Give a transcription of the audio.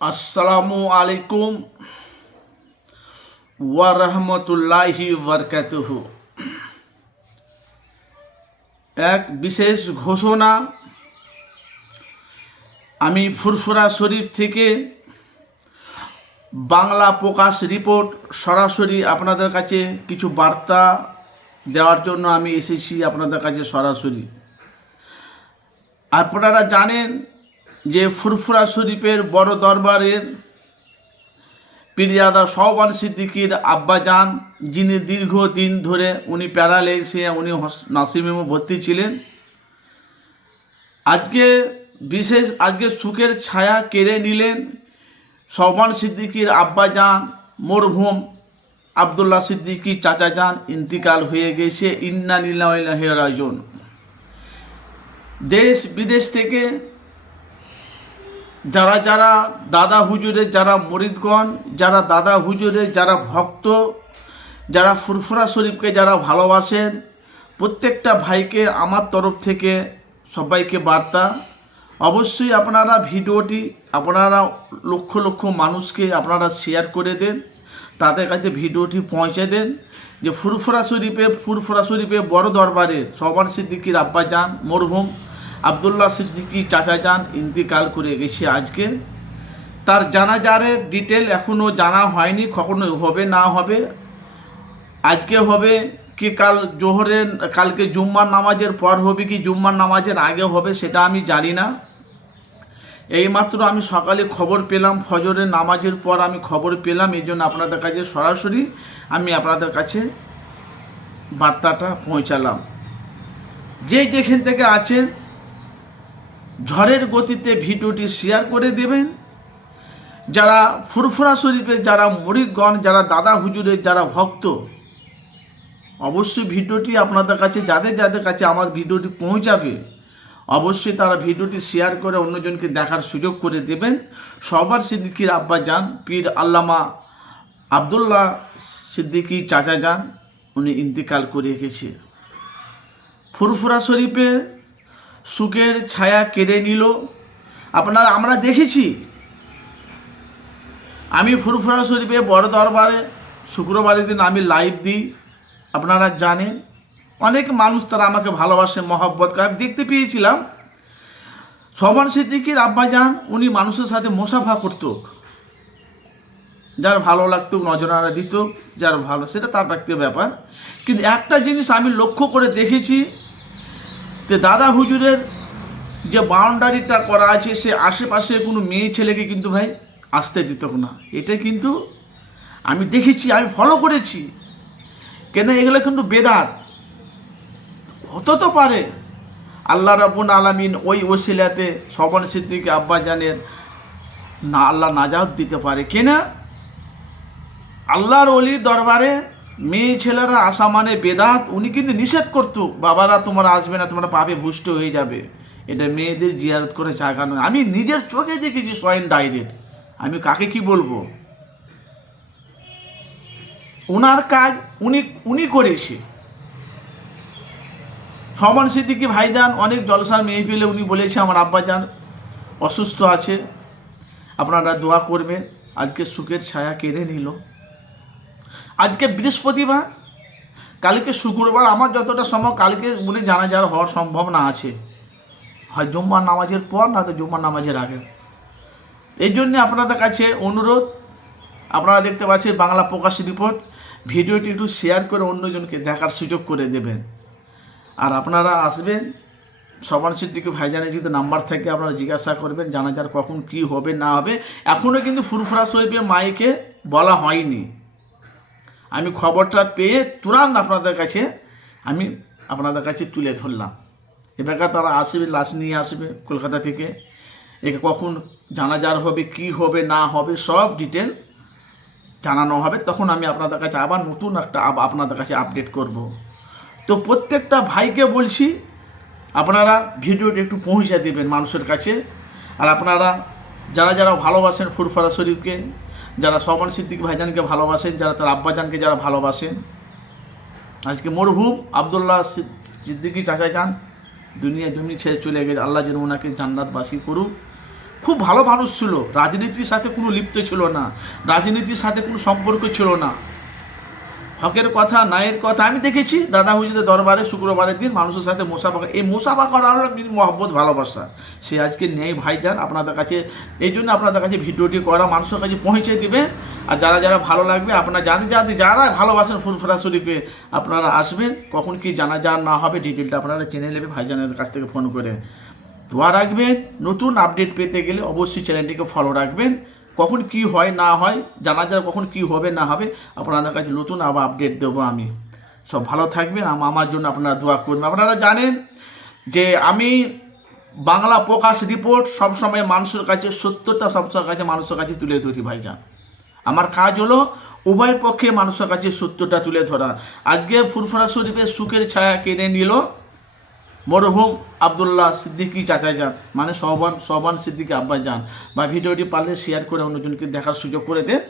আসসালামু আলাইকুম ওয়া রাহমাতুল্লাহি ওয়া বারাকাতুহু। এক বিশেষ ঘোষণা। আমি ফুরফুরা শরীফ থেকে বাংলা প্রকাশ রিপোর্ট সরাসরি আপনাদের কাছে কিছু বার্তা দেওয়ার জন্য আমি এসেছি আপনাদের কাছে সরাসরি। আপনারা জানেন যে ফুরফুরা শরীফের বড় দরবারের পীরজাদা শাহবান সিদ্দিকীর আব্বাজান, যিনি দীর্ঘদিন ধরে উনি প্যারালাইসিসে উনি নার্সিংহোমে ভর্তি ছিলেন, আজকে সুখের ছায়া কেড়ে নিলেন। শাহবান সিদ্দিকীর আব্বাজান মরহুম আবদুল্লাহ সিদ্দিকী চাচাজান ইন্তিকাল হয়ে গেছে। ইন্না লিল্লাহি ওয়া ইন্না ইলাইহি রাজিউন। দেশ বিদেশ থেকে যারা দাদা হুজুরের যারা মুরিদগণ, যারা দাদা হুজুরের যারা ভক্ত, যারা ফুরফুরা শরীফকে যারা ভালোবাসেন, প্রত্যেকটা ভাইকে আমার তরফ থেকে সবাইকে বার্তা। অবশ্যই আপনারা ভিডিওটি আপনারা লক্ষ লক্ষ মানুষকে আপনারা শেয়ার করে দেন, তাদের কাছে ভিডিওটি পৌঁছে দেন যে ফুরফুরা শরীফে বড় দরবারের শাহবান সিদ্দিকীর আব্বাজান মরহুম আবদুল্লাহ সিদ্দিকী চাচাজান ইন্তিকাল করে গেছে। আজকে তার জানাজারের ডিটেল এখনও জানা হয়নি, কখনো হবে না হবে, আজকে হবে কি কালকে জুম্মার নামাজের পর হবে কি জুম্মার নামাজের আগে হবে সেটা আমি জানি না। এইমাত্র আমি সকালে খবর পেলাম, ফজরের নামাজের পর আমি খবর পেলাম, এই জন্য আপনাদের কাছে সরাসরি আমি আপনাদের কাছে বার্তাটা পৌঁছালাম। যেখান থেকে আছেন ঝড়ের গতিতে ভিডিওটি শেয়ার করে দেবেন। যারা ফুরফুরা শরীফের যারা মুরিদগণ, যারা দাদা হুজুরের যারা ভক্ত, অবশ্যই ভিডিওটি আপনাদের কাছে যাদের কাছে আমার ভিডিওটি পৌঁছাবে, অবশ্যই তারা ভিডিওটি শেয়ার করে অন্যজনকে দেখার সুযোগ করে দেবেন। শাহবান সিদ্দিকীর আব্বাজান পীর আল্লামা আবদুল্লাহ সিদ্দিকী চাচাজান উনি ইন্তিকাল করে গেছে। ফুরফুরা শরীফে সুখের ছায়া কেড়ে নিল। আমরা দেখেছি, আমি ফুরফুরা শরীফে বড় দরবারে শুক্রবারের দিন আমি লাইভ দিই, আপনারা জানেন। অনেক মানুষ তারা আমাকে ভালোবাসে, মহব্বত করে। আমি দেখতে পেয়েছিলাম শাহবান সিদ্দিকীর আব্বাজান উনি মানুষের সাথে মোসাফা করত, যার ভালো লাগতো নজরানা দিত, যার ভালো সেটা তার ব্যক্তিগত ব্যাপার। কিন্তু একটা জিনিস আমি লক্ষ্য করে দেখেছি যে দাদা হুজুরের যে বাউন্ডারিটা করা আছে, সে আশেপাশে কোনো মেয়ে ছেলেকে কিন্তু ভাই আসতে দিত না। এটা কিন্তু আমি দেখেছি, আমি ফলো করেছি। কেন এগুলো কিন্তু বেদাত হতে তো পারে। আল্লাহ রাব্বুল আলামিন ওই ওসিলাতে শাহবান সিদ্দিকী আব্বাজানের না আল্লাহ নাজাত দিতে পারে। কেনা আল্লাহর ওলি দরবারে মেয়ে ছেলেরা আসা মানে বেদাত। উনি কিন্তু নিষেধ করতো, বাবারা তোমরা আসবে না, তোমরা পাপে ভুষ্ট হয়ে যাবে। এটা মেয়েদের জিয়ারত করে জায়গা নয়। আমি নিজের চোখে দেখেছি, স্বয়ং ডাইরেক্ট। আমি কাকে কি বলবো, ওনার কাজ উনি করেছে। শাহবান সিদ্দিকী ভাইজান অনেক জলসার মেয়ে পেলে উনি বলেছে আমার আব্বাজান অসুস্থ আছে, আপনারা দোয়া করবেন। আজকে সুখের ছায়া কেড়ে নিল। আজকে বৃহস্পতিবার, কালকে শুক্রবার, আমার যতটা সম্ভব কালকে বলে জানাজা হওয়ার সম্ভাবনা আছে, হয় জুম্মার নামাজের পর না তো জুম্মার নামাজের আগে। এই জন্যে আপনাদের কাছে অনুরোধ, আপনারা দেখতে পাচ্ছেন বাংলা প্রকাশ রিপোর্ট, ভিডিওটি একটু শেয়ার করে অন্যজনকে দেখার সুযোগ করে দেবেন। আর আপনারা আসবেন, শাহবান সিদ্দিকী ভাইজানের যদি নাম্বার থাকে আপনারা জিজ্ঞাসা করবেন জানাজার কখন কি হবে না হবে। এখনও কিন্তু ফুরফুরা শরীফে মাইকে বলা হয়নি। আমি খবরটা পেয়ে তুরন্ত আপনাদের কাছে তুলে ধরলাম। এবার তারা আসবে, লাশ নিয়ে আসবে কলকাতা থেকে, একে কখন জানাজার হবে, কি হবে না হবে সব ডিটেল জানানো হবে। তখন আমি আপনাদের কাছে আবার নতুন একটা আপনাদের কাছে আপডেট করব। তো প্রত্যেকটা ভাইকে বলছি আপনারা ভিডিওটি একটু পৌঁছে দেবেন মানুষের কাছে। আর আপনারা যারা ভালোবাসেন ফুরফুরা শরীফকে, যারা শাহবান সিদ্দিকী ভাইজানকে ভালোবাসেন, যারা তার আব্বাজানকে যারা ভালোবাসেন, আজকে মরহুম আবদুল্লাহ সিদ্দিকী চাচাজান দুনিয়া জমি ছেড়ে চলে গেছে। আল্লাহ যেন ওনাকে জান্নাতবাসী করুক। খুব ভালো মানুষ ছিল, রাজনীতির সাথে কোনো লিপ্ত ছিল না, রাজনীতির সাথে কোনো সম্পর্ক ছিল না। হকের কথা ন্যায়ের কথা আমি দেখেছি দাদা হুজুরের দরবারে শুক্রবারের দিন মানুষের সাথে মোসাফা, এই মোসাফা করা হলো মহব্বত ভালোবাসা। সে আজকে নেই ভাইজান আপনাদের কাছে, এই জন্য আপনাদের কাছে ভিডিওটি করা, মানুষের কাছে পৌঁছে দিবে। আর যারা যারা ভালো লাগবে আপনারা যারা ভালোবাসেন ফুরফুরা শরীফে আপনারা আসবেন, কখন কি জানা না হবে ডিটেলটা আপনারা জেনে নেবে ভাইজানের কাছ থেকে ফোন করে। দোয়া রাখবেন, নতুন আপডেট পেতে গেলে অবশ্যই চ্যানেলটিকে ফলো রাখবেন। কখন কি হয় না হয় জানাজার, কখন কি হবে না হবে আপনাদের কাছে নতুন আবার আপডেট দেবো আমি। সব ভালো থাকবেন, আমার জন্য আপনারা দোয়া করবেন। আপনারা জানেন যে আমি বাংলা প্রকাশ রিপোর্ট সবসময় মানুষের কাছে সত্যটা সবসময় কাছে মানুষের কাছে তুলে ধরি ভাইজান। আমার কাজ হলো উভয় পক্ষে মানুষের কাছে সত্যটা তুলে ধরা। আজকে ফুরফুরা শরীফের সুখের ছায়া কেড়ে নিল মরহুম আবদুল্লাহ সিদ্দিকী চাচা যান, মানে সহবান সিদ্দিকী আব্বা যান। বা ভিডিওটি পারলে শেয়ার করে অন্যজনকে দেখার সুযোগ করে দেন।